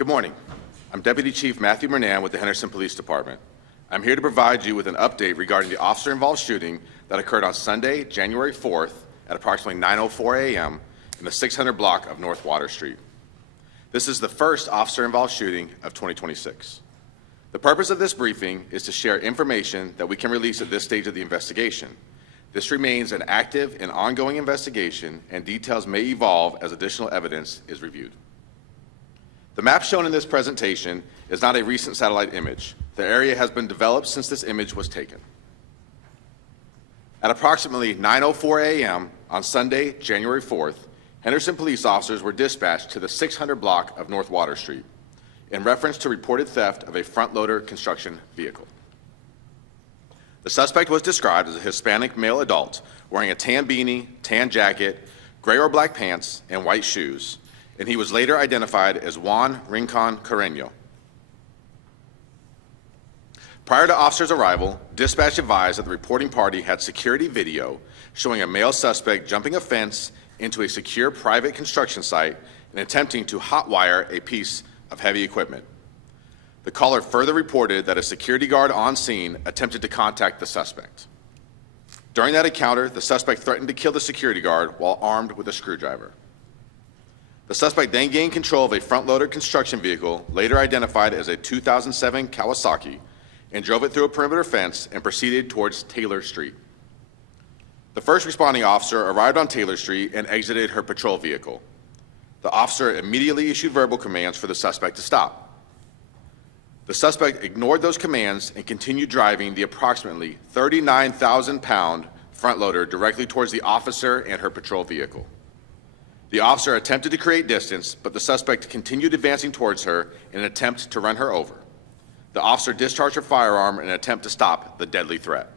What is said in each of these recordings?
Good morning. I'm Deputy Chief Matthew Murnane with the Henderson Police Department. I'm here to provide you with an update regarding the officer-involved shooting that occurred on Sunday, January 4th at approximately 9:04 a.m. in the 600 block of North Water Street. This is the first officer-involved shooting of 2026. The purpose of this briefing is to share information that we can release at this stage of the investigation. This remains an active and ongoing investigation, and details may evolve as additional evidence is reviewed. The map shown in this presentation is not a recent satellite image. The area has been developed since this image was taken. At approximately 9:04 a.m. on Sunday, January 4th, Henderson police officers were dispatched to the 600 block of North Water Street in reference to reported theft of a front-loader construction vehicle. The suspect was described as a Hispanic male adult wearing a tan beanie, tan jacket, gray or black pants, and white shoes, and he was later identified as Juan Rincon Carreno. Prior to officers' arrival, dispatch advised that the reporting party had security video showing a male suspect jumping a fence into a secure private construction site and attempting to hotwire a piece of heavy equipment. The caller further reported that a security guard on scene attempted to contact the suspect. During that encounter, the suspect threatened to kill the security guard while armed with a screwdriver. The suspect then gained control of a front-loader construction vehicle, later identified as a 2007 Kawasaki, and drove it through a perimeter fence and proceeded towards Taylor Street. The first responding officer arrived on Taylor Street and exited her patrol vehicle. The officer immediately issued verbal commands for the suspect to stop. The suspect ignored those commands and continued driving the approximately 39,000-pound front loader directly towards the officer and her patrol vehicle. The officer attempted to create distance, but the suspect continued advancing towards her in an attempt to run her over. The officer discharged her firearm in an attempt to stop the deadly threat.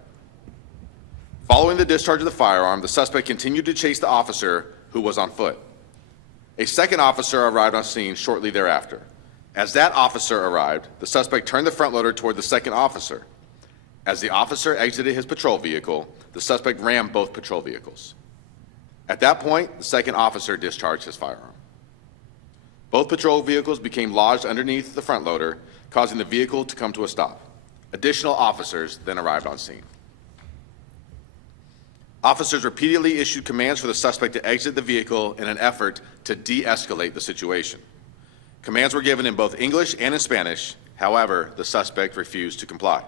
Following the discharge of the firearm, the suspect continued to chase the officer, who was on foot. A second officer arrived on scene shortly thereafter. As that officer arrived, the suspect turned the front loader toward the second officer. As the officer exited his patrol vehicle, the suspect rammed both patrol vehicles. At that point, the second officer discharged his firearm. Both patrol vehicles became lodged underneath the front loader, causing the vehicle to come to a stop. Additional officers then arrived on scene. Officers repeatedly issued commands for the suspect to exit the vehicle in an effort to de-escalate the situation. Commands were given in both English and in Spanish. However, the suspect refused to comply.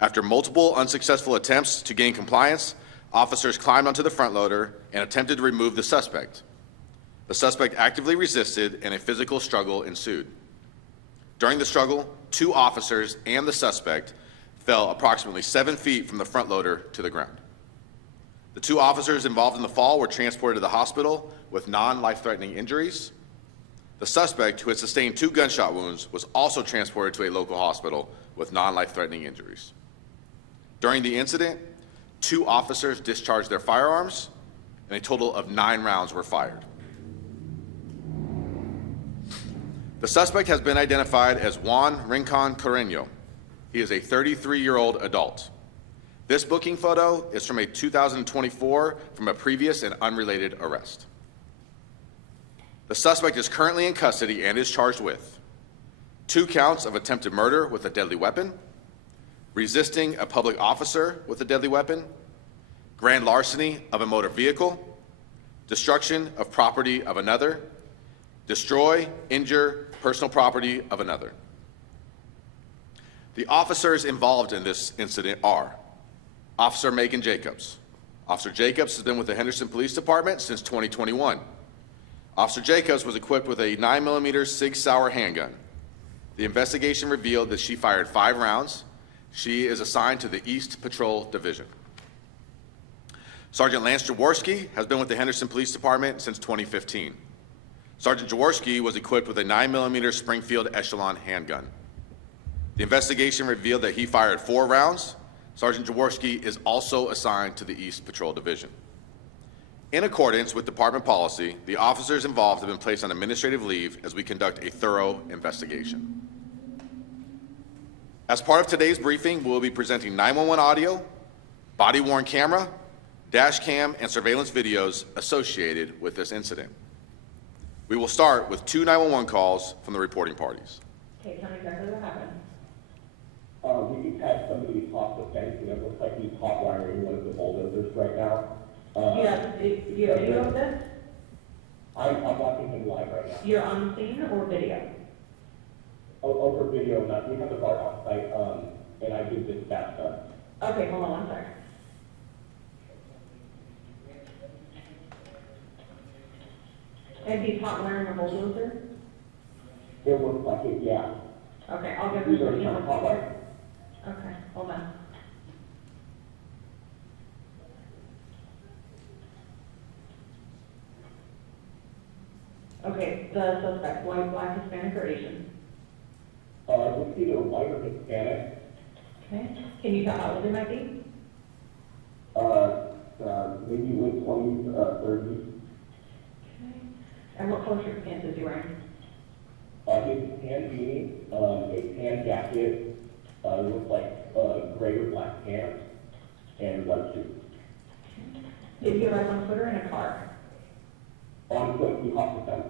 After multiple unsuccessful attempts to gain compliance, officers climbed onto the front loader and attempted to remove the suspect. The suspect actively resisted and a physical struggle ensued. During the struggle, 2 officers and the suspect fell approximately 7 feet from the front loader to the ground. The 2 officers involved in the fall were transported to the hospital with non-life-threatening injuries. The suspect, who had sustained 2 gunshot wounds, was also transported to a local hospital with non-life-threatening injuries. During the incident, 2 officers discharged their firearms, and a total of 9 rounds were fired. The suspect has been identified as Juan Rincon Carreno. He is a 33-year-old adult. This booking photo is from a 2024 from a previous and unrelated arrest. The suspect is currently in custody and is charged with 2 counts of attempted murder with a deadly weapon, resisting a public officer with a deadly weapon, grand larceny of a motor vehicle, destruction of property of another, destroy, injure personal property of another. The officers involved in this incident are Officer Megan Jacobs. Officer Jacobs has been with the Henderson Police Department since 2021. Officer Jacobs was equipped with a 9mm Sig Sauer handgun. The investigation revealed that she fired 5 rounds. She is assigned to the East Patrol Division. Sergeant Lance Jorski has been with the Henderson Police Department since 2015. Sergeant Jorski was equipped with a 9mm Springfield Echelon handgun. The investigation revealed that he fired 4 rounds. Sergeant Jorski is also assigned to the East Patrol Division. In accordance with department policy, the officers involved have been placed on administrative leave as we conduct a thorough investigation. As part of today's briefing, we will be presenting 911 audio, body-worn camera, dash cam, and surveillance videos associated with this incident. We will start with 2 911 calls from the reporting parties. Okay, tell me exactly what happened. We just had somebody hop the fence, and it looks like he's hot wiring one of the bulldozers right now. Do you have video of this? I'm watching him live right now. You're on scene or video? Over video, we have the guard on site, and I do dispatch them. Okay, hold on one second. And he's hot wiring a bulldozer? It looks like it, yeah. Okay, I'll give He's you already the trying to hot wire. Okay, hold on. Okay, the suspect, white, black, Hispanic, or Asian? It's either white or Hispanic. Okay, can you tell how old they might be? Maybe late 20s, 30s. Okay, and what color shirt pants is he wearing? He has a tan beanie, a tan jacket, looks like gray or black pants, and white shoes. Did he arrive on foot or in a car? On foot, he hopped the fence.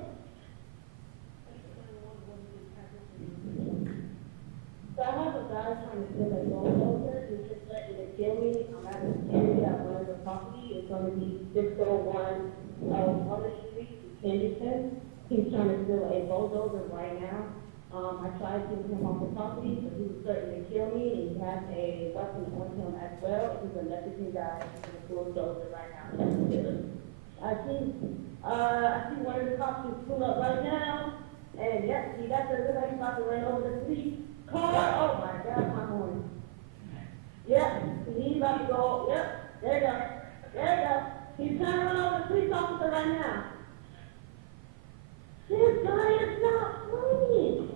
So I have a guy trying to steal a bulldozer. He's just threatening to kill me. I'm at the security at one of the property. It's going to be 601 Water Street, Henderson. He's trying to steal a bulldozer right now. I tried to get him off the property, but he was threatening to kill me, and he has a weapon on him as well. He's a Mexican guy. He's in a bulldozer right now. I see one of the cops is pull up right now, and yep, he got the little lady about to run over the police car. Oh my God, my horn. Yep, he's about to go. Yep, there you go. There you go. He's trying to run over the police officer right now. This guy is not playing.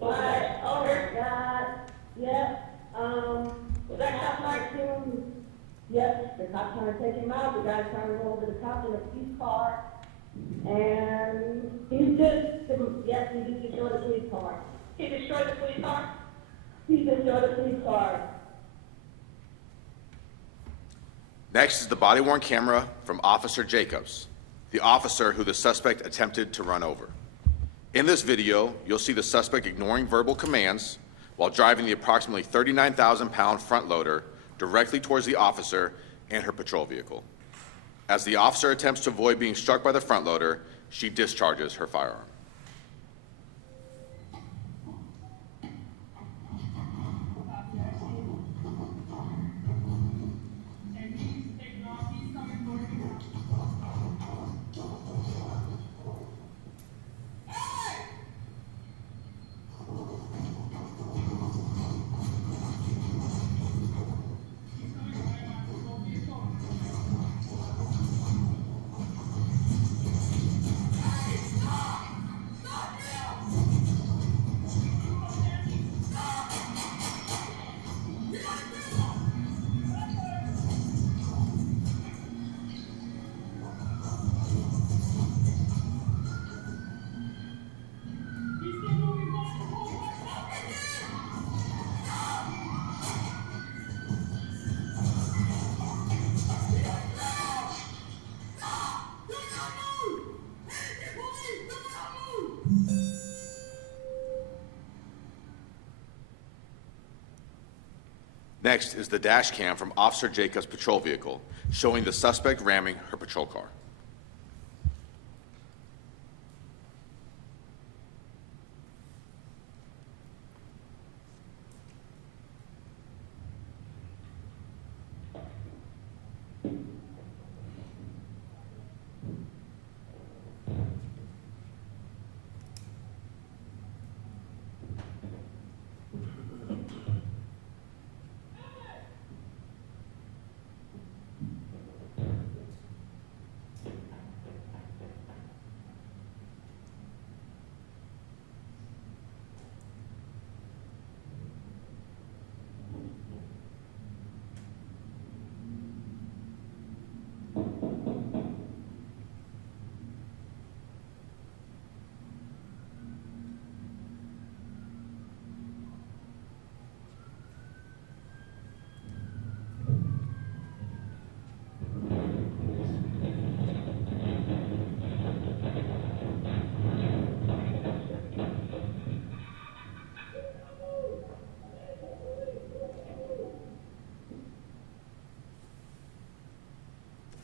But, oh God, yep, the cop like him. Yep, the cop's trying to take him out. The guy's trying to roll over the cop in a police car. And he's just, yes, he just destroyed the police car. He destroyed the police car? He destroyed the police car. Next is the body-worn camera from Officer Jacobs, the officer who the suspect attempted to run over. In this video, you'll see the suspect ignoring verbal commands while driving the approximately 39,000-pound front loader directly towards the officer and her patrol vehicle. As the officer attempts to avoid being struck by the front loader, she discharges her firearm. Next is the dash cam from Officer Jacobs' patrol vehicle, showing the suspect ramming her patrol car.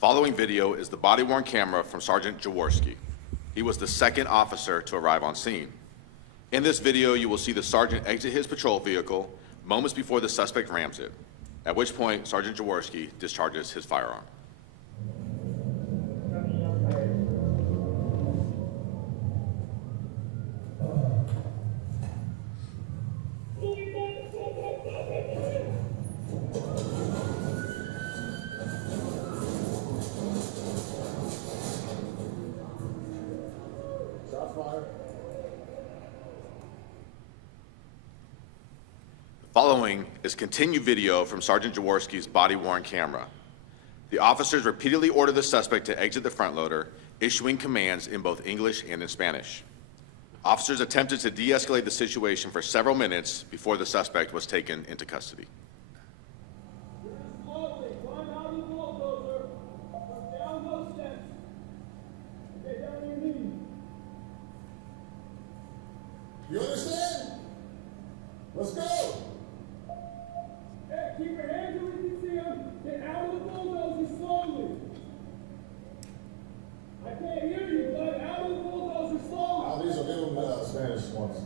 Following video is the body-worn camera from Sergeant Jaworski. He was the second officer to arrive on scene. In this video, you will see the sergeant exit his patrol vehicle moments before the suspect rams it, at which point Sergeant Jaworski discharges his firearm. Following is continued video from Sergeant Jaworski's body-worn camera. The officers repeatedly order the suspect to exit the front loader, issuing commands in both English and in Spanish. Officers attempted to de-escalate the situation for several minutes before the suspect was taken into custody. You understand? Let's go! Hey, keep your hands where you can see them. Get out of the bulldozer slowly. I can't hear you, bud. Out of the bulldozer slowly. Oh, these are little Spanish ones.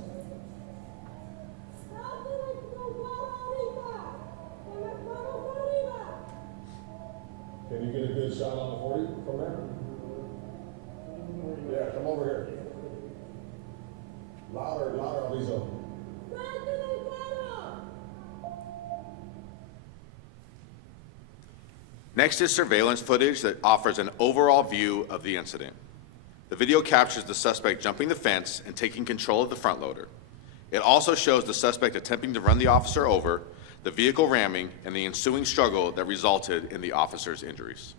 Can you get a good shot on the 40 from there? Yeah, come over here. Louder, Aviso. Next is surveillance footage that offers an overall view of the incident. The video captures the suspect jumping the fence and taking control of the front loader. It also shows the suspect attempting to run the officer over, the vehicle ramming, and the ensuing struggle that resulted in the officer's injuries.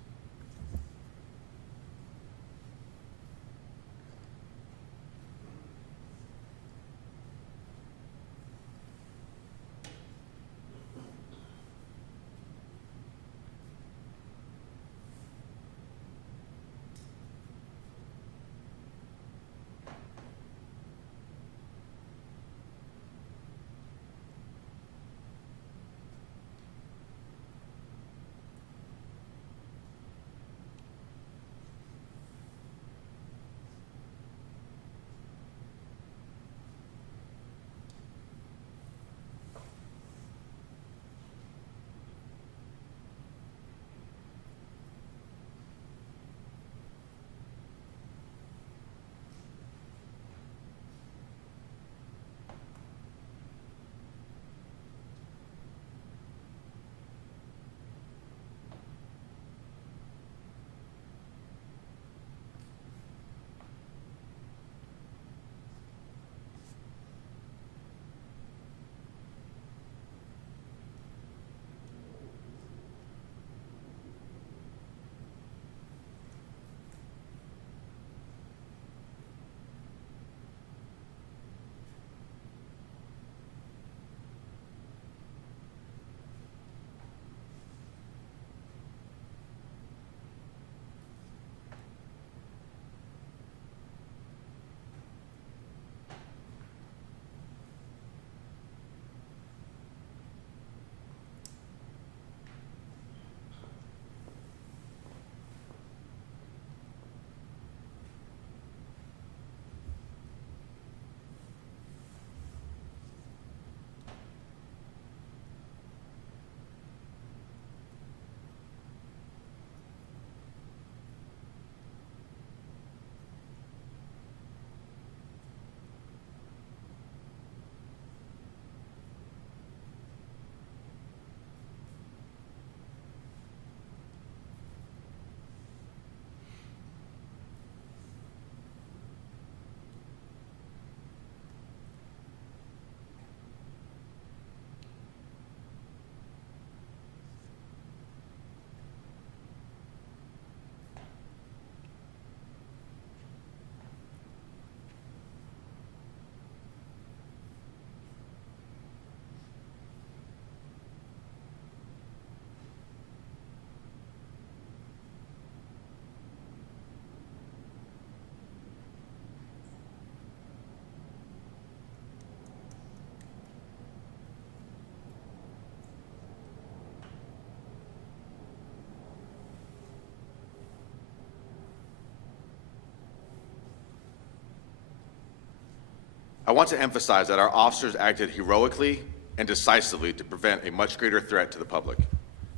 I want to emphasize that our officers acted heroically and decisively to prevent a much greater threat to the public.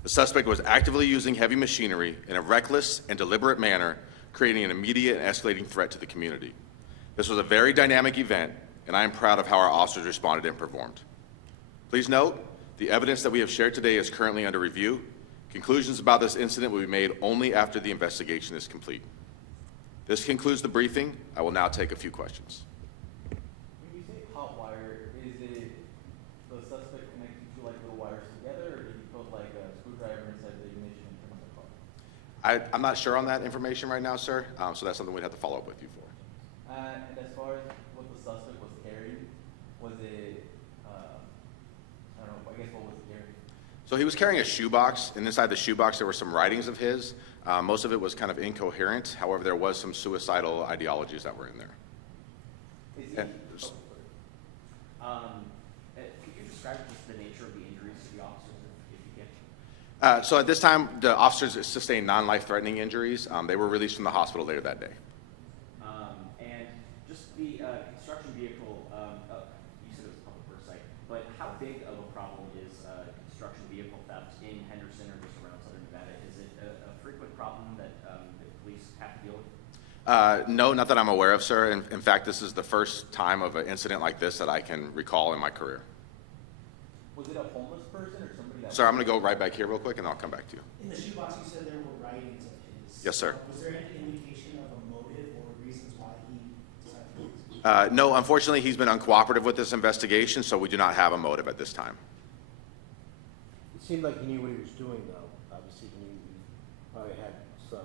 The suspect was actively using heavy machinery in a reckless and deliberate manner, creating an immediate and escalating threat to the community. This was a very dynamic event, and I am proud of how our officers responded and performed. Please note, the evidence that we have shared today is currently under review. Conclusions about this incident will be made only after the investigation is complete. This concludes the briefing. I will now take a few questions. When you say hot wire, is it the suspect connected two like little wires together, or did he put like a screwdriver inside the ignition and turn on the car? I'm not sure on that information right now, sir, so that's something we'd have to follow up with you for. And as far as what the suspect was carrying, was it, I don't know, I guess what was he carrying? So he was carrying a shoebox, and inside the shoebox there were some writings of his. Most of it was kind of incoherent. However, there was some suicidal ideologies that were in there. Is he, And- Could you describe just the nature of the injuries to the officers, if you can? So at this time, the officers sustained non-life-threatening injuries. They were released from the hospital later that day. And just the construction vehicle, you said it was a public works site, but how big of a problem is construction vehicle theft in Henderson or just around Southern Nevada? Is it a frequent problem that the police have to deal with? No, not that I'm aware of, sir. In fact, this is the first time of an incident like this that I can recall in my career. was it a homeless person or somebody that? Sir, I'm going to go right back here real quick, and I'll come back to you. In the shoebox, you said there were writings of his. Yes, sir. Was there any indication of a motive or reasons why he decided to do this? No, unfortunately, he's been uncooperative with this investigation, so we do not have a motive at this time. It seemed like he knew what he was doing, though. Obviously, he probably had some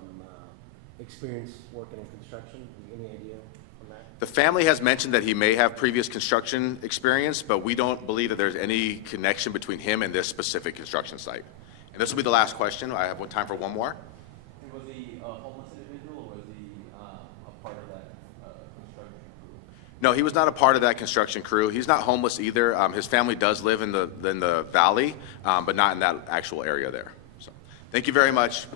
experience working in construction. Any idea on that? The family has mentioned that he may have previous construction experience, but we don't believe that there's any connection between him and this specific construction site. And this will be the last question. I have time for one more. And was he a homeless individual, or was he a part of that construction crew? No, he was not a part of that construction crew. He's not homeless either. His family does live in the valley, but not in that actual area there. So, thank you very much.